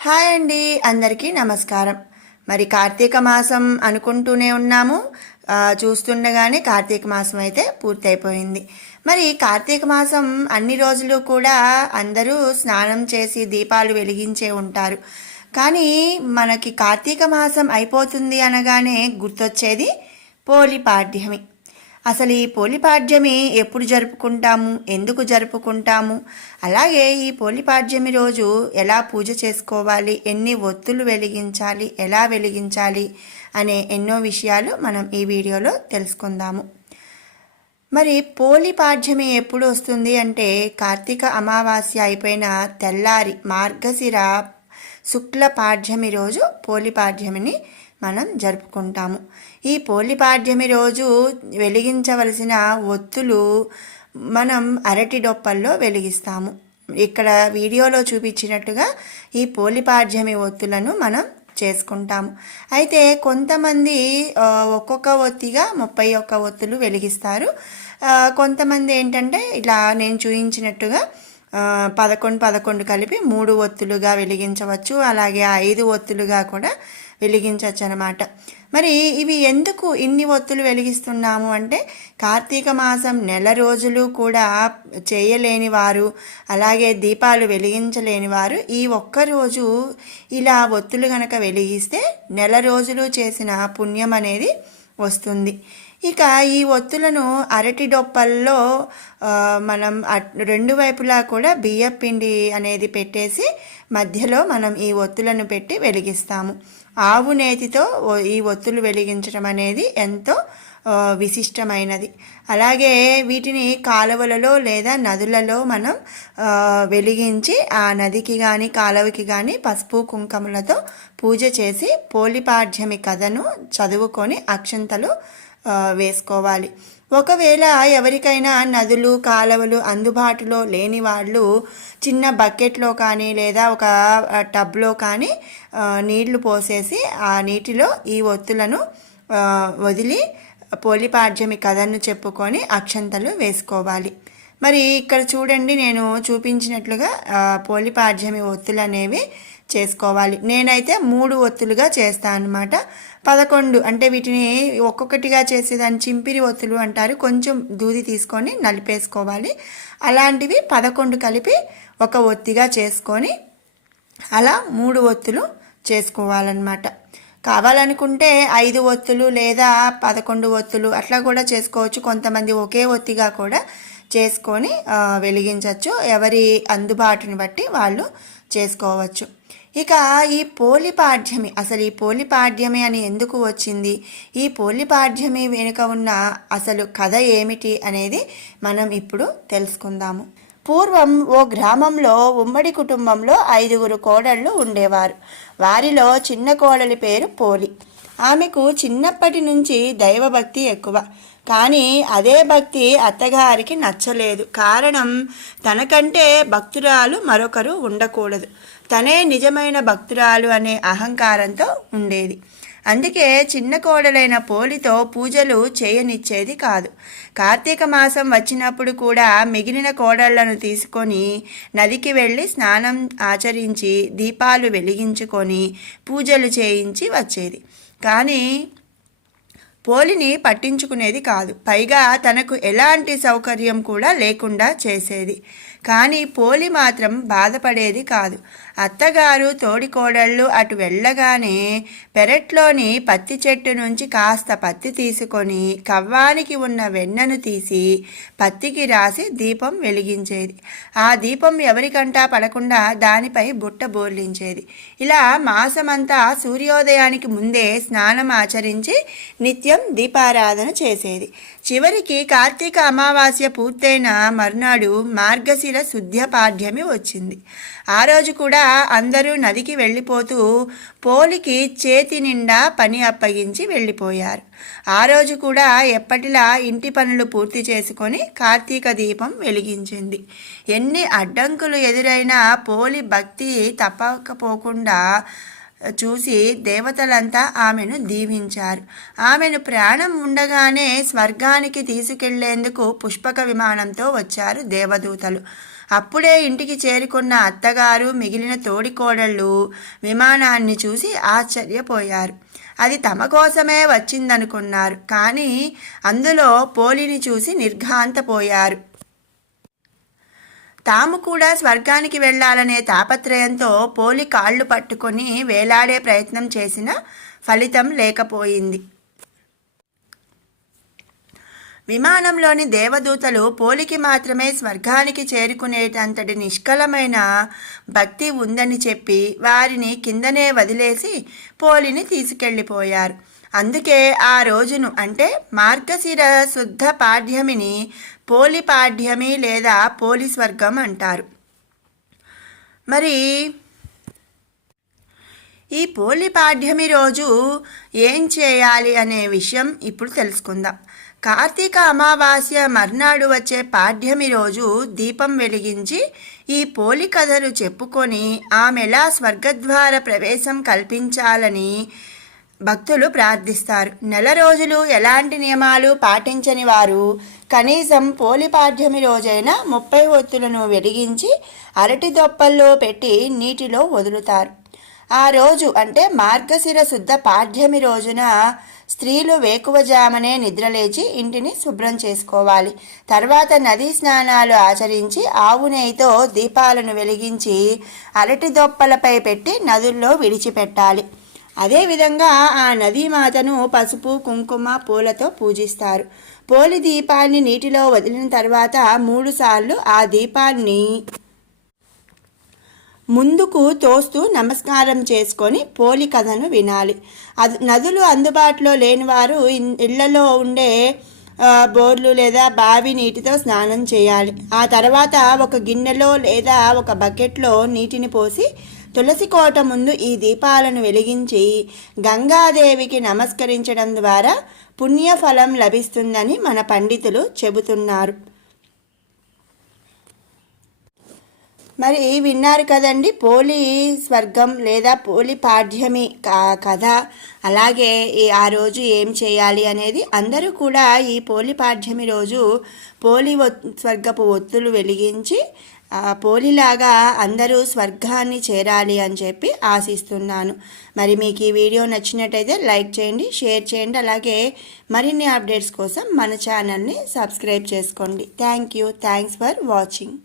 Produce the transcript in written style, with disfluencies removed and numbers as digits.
Hi అండి, అందరికీ నమస్కారం. మరి కార్తీక మాసం అనుకుంటూనే ఉన్నాము. చూస్తుండగానే కార్తీక మాసం అయితే పూర్తయిపోయింది. మరి కార్తీక మాసం అన్ని రోజులు కూడా అందరూ స్నానం చేసి దీపాలు వెలిగించే ఉంటారు. కానీ మనకి కార్తీక మాసం అయిపోతుంది అనగానే గుర్తొచ్చేది పోలిపాడ్యమి. అసలు ఈ పోలిపాడ్యమి ఎప్పుడు జరుపుకుంటాము, ఎందుకు జరుపుకుంటాము, అలాగే ఈ పోలిపాడ్యమి రోజు ఎలా పూజ చేసుకోవాలి, ఎన్ని ఒత్తులు వెలిగించాలి, ఎలా వెలిగించాలి అనే ఎన్నో విషయాలు మనం ఈ వీడియోలో తెలుసుకుందాము. మరి పోలిపాడ్యమి ఎప్పుడు వస్తుంది అంటే కార్తీక అమావాస్య అయిపోయిన తెల్లారి మార్గశిర శుక్ల పాడ్యమి రోజు పోలిపాడ్యమిని మనం జరుపుకుంటాము. ఈ పోలిపాడ్యమి రోజు వెలిగించవలసిన ఒత్తులు మనం అరటి డొప్పల్లో వెలిగిస్తాము. ఇక్కడ వీడియోలో చూపించినట్టుగా ఈ పోలిపాడ్యమి ఒత్తులను మనం చేసుకుంటాము. అయితే కొంతమంది ఒక్కొక్క ఒత్తిగా 31 ఒత్తులు వెలిగిస్తారు. కొంతమంది ఏంటంటే ఇలా నేను చూపించినట్టుగా 11 కలిపి 3 ఒత్తులుగా వెలిగించవచ్చు, అలాగే 5 ఒత్తులుగా కూడా వెలిగించవచ్చు అనమాట. మరి ఇవి ఎందుకు ఇన్ని ఒత్తులు వెలిగిస్తున్నాము అంటే కార్తీక మాసం నెల రోజులు కూడా చేయలేని వారు, అలాగే దీపాలు వెలిగించలేని వారు ఈ ఒక్కరోజు ఇలా ఒత్తులు గనక వెలిగిస్తే నెల రోజులు చేసిన పుణ్యం అనేది వస్తుంది. ఇక ఈ ఒత్తులను అరటి డొప్పల్లో మనం రెండు వైపులా కూడా బియ్యపిండి అనేది పెట్టేసి మధ్యలో మనం ఈ ఒత్తులను పెట్టి వెలిగిస్తాము. ఆవు నేతితో ఈ ఒత్తులు వెలిగించడం అనేది ఎంతో విశిష్టమైనది. అలాగే వీటిని కాలువలలో లేదా నదులలో మనం వెలిగించి ఆ నదికి కానీ కాలువకి కానీ పసుపు కుంకుమలతో పూజ చేసి పోలిపాడ్యమి కథను చదువుకొని అక్షంతలు వేసుకోవాలి. ఒకవేళ ఎవరికైనా నదులు కాలువలు అందుబాటులో లేని వాళ్ళు చిన్న బకెట్లో కానీ లేదా ఒక టబ్లో కానీ నీళ్లు పోసేసి ఆ నీటిలో ఈ ఒత్తులను వదిలి పోలిపాడ్యమి కథను చెప్పుకొని అక్షంతలు వేసుకోవాలి. మరి ఇక్కడ చూడండి, నేను చూపించినట్లుగా పోలిపాడ్యమి ఒత్తులు అనేవి చేసుకోవాలి. నేనైతే 3 ఒత్తులుగా చేస్తాను అనమాట. 11 అంటే వీటిని ఒక్కొక్కటిగా చేసేదాన్ని చింపిరి ఒత్తులు అంటారు. కొంచెం దూది తీసుకొని నలిపేసుకోవాలి. అలాంటివి 11 కలిపి ఒక ఒత్తిగా చేసుకొని అలా 3 ఒత్తులు చేసుకోవాలన్నమాట. కావాలనుకుంటే 5 ఒత్తులు లేదా 11 ఒత్తులు అట్లా కూడా చేసుకోవచ్చు. కొంతమంది ఒకే ఒత్తిగా కూడా చేసుకొని వెలిగించవచ్చు. ఎవరి అందుబాటుని బట్టి వాళ్ళు చేసుకోవచ్చు. ఇక ఈ పోలిపాడ్యమి, అసలు ఈ పోలిపాడ్యమి అని ఎందుకు వచ్చింది, ఈ పోలిపాడ్యమి వెనుక ఉన్న అసలు కథ ఏమిటి అనేది మనం ఇప్పుడు తెలుసుకుందాము. పూర్వం ఓ గ్రామంలో ఉమ్మడి కుటుంబంలో 5 కోడళ్ళు ఉండేవారు. వారిలో చిన్న కోడలి పేరు పోలి. ఆమెకు చిన్నప్పటి నుంచి దైవభక్తి ఎక్కువ. కానీ అదే భక్తి అత్తగారికి నచ్చలేదు. కారణం, తనకంటే భక్తురాలు మరొకరు ఉండకూడదు, తనే నిజమైన భక్తురాలు అనే అహంకారంతో ఉండేది. అందుకే చిన్న కోడలైన పోలితో పూజలు చేయనిచ్చేది కాదు. కార్తీక మాసం వచ్చినప్పుడు కూడా మిగిలిన కోడళ్లను తీసుకొని నదికి వెళ్ళి స్నానం ఆచరించి దీపాలు వెలిగించుకొని పూజలు చేయించి వచ్చేది. కానీ పోలిని పట్టించుకునేది కాదు. పైగా తనకు ఎలాంటి సౌకర్యం కూడా లేకుండా చేసేది. కానీ పోలి మాత్రం బాధపడేది కాదు. అత్తగారు తోడికోడళ్ళు అటు వెళ్ళగానే పెరట్లోని పత్తి చెట్టు నుంచి కాస్త పత్తి తీసుకొని కవ్వానికి ఉన్న వెన్నను తీసి పత్తికి రాసి దీపం వెలిగించేది. ఆ దీపం ఎవరికంటా పడకుండా దానిపై బుట్ట బోర్లించేది. ఇలా మాసమంతా సూర్యోదయానికి ముందే స్నానం ఆచరించి నిత్యం దీపారాధన చేసేది. చివరికి కార్తీక అమావాస్య పూర్తయిన మర్నాడు మార్గశిర శుద్ధ పాడ్యమి వచ్చింది. ఆ రోజు కూడా అందరూ నదికి వెళ్ళిపోతూ పోలికి చేతి నిండా పని అప్పగించి వెళ్ళిపోయారు. ఆ రోజు కూడా ఎప్పటిలా ఇంటి పనులు పూర్తి చేసుకొని కార్తీక దీపం వెలిగించింది. ఎన్ని అడ్డంకులు ఎదురైనా పోలి భక్తి తప్పకపోకుండా చూసి దేవతలంతా ఆమెను దీవించారు. ఆమెను ప్రాణం ఉండగానే స్వర్గానికి తీసుకెళ్లేందుకు పుష్పక విమానంతో వచ్చారు దేవదూతలు. అప్పుడే ఇంటికి చేరుకున్న అత్తగారు మిగిలిన తోడికోడళ్ళు విమానాన్ని చూసి ఆశ్చర్యపోయారు. అది తమ కోసమే వచ్చిందనుకున్నారు. కానీ అందులో పోలిని చూసి నిర్ఘాంతపోయారు. తాము కూడా స్వర్గానికి వెళ్ళాలనే తాపత్రయంతో పోలి కాళ్ళు పట్టుకొని వేలాడే ప్రయత్నం చేసిన ఫలితం లేకపోయింది. విమానంలోని దేవదూతలు పోలికి మాత్రమే స్వర్గానికి చేరుకునేటంతటి నిష్కలమైన భక్తి ఉందని చెప్పి వారిని కిందనే వదిలేసి పోలిని తీసుకెళ్ళిపోయారు. అందుకే ఆ రోజును అంటే మార్గశిర శుద్ధ పాడ్యమిని పోలి పాడ్యమి లేదా పోలి స్వర్గం అంటారు. మరి ఈ పోలి పాడ్యమి రోజు ఏం చేయాలి అనే విషయం ఇప్పుడు తెలుసుకుందాం. కార్తీక అమావాస్య మర్నాడు వచ్చే పాడ్యమి రోజు దీపం వెలిగించి ఈ పోలి కథలు చెప్పుకొని ఆమెలా స్వర్గద్వార ప్రవేశం కల్పించాలని భక్తులు ప్రార్థిస్తారు. నెల రోజులు ఎలాంటి నియమాలు పాటించని వారు కనీసం పోలి పాడ్యమి రోజైన 30 ఒత్తులను వెలిగించి అరటి దొప్పల్లో పెట్టి నీటిలో వదులుతారు. ఆ రోజు అంటే మార్గశిర శుద్ధ పాడ్యమి రోజున స్త్రీలు వేకువజామనే నిద్రలేచి ఇంటిని శుభ్రం చేసుకోవాలి. తర్వాత నదీ స్నానాలు ఆచరించి ఆవు నెయ్యితో దీపాలను వెలిగించి అరటి దొప్పలపై పెట్టి నదుల్లో విడిచిపెట్టాలి. అదేవిధంగా ఆ నదీమాతను పసుపు కుంకుమ పూలతో పూజిస్తారు. పోలి దీపాన్ని నీటిలో వదిలిన తర్వాత 3 సార్లు ఆ దీపాన్ని ముందుకు తోస్తూ నమస్కారం చేసుకొని పోలి కథను వినాలి. నదులు అందుబాటులో లేనివారు ఇళ్లలో ఉండే బోర్లు లేదా బావి నీటితో స్నానం చేయాలి. ఆ తర్వాత ఒక గిన్నెలో లేదా ఒక బకెట్లో నీటిని పోసి తులసి కోట ముందు ఈ దీపాలను వెలిగించి గంగాదేవికి నమస్కరించడం ద్వారా పుణ్యఫలం లభిస్తుందని మన పండితులు చెబుతున్నారు. మరి విన్నారు కదండి పోలి స్వర్గం లేదా పోలి పాడ్యమి కథ. అలాగే ఆ రోజు ఏం చేయాలి అనేది అందరూ కూడా ఈ పోలి పాడ్యమి రోజు పోలి స్వర్గపు ఒత్తులు వెలిగించి పోలిలాగా అందరూ స్వర్గాన్ని చేరాలి అని చెప్పి ఆశిస్తున్నాను. మరి మీకు ఈ వీడియో నచ్చినట్టయితే లైక్ చేయండి, షేర్ చేయండి. అలాగే మరిన్ని అప్డేట్స్ కోసం మన ఛానల్ని సబ్స్క్రైబ్ చేసుకోండి. Thanks for watching.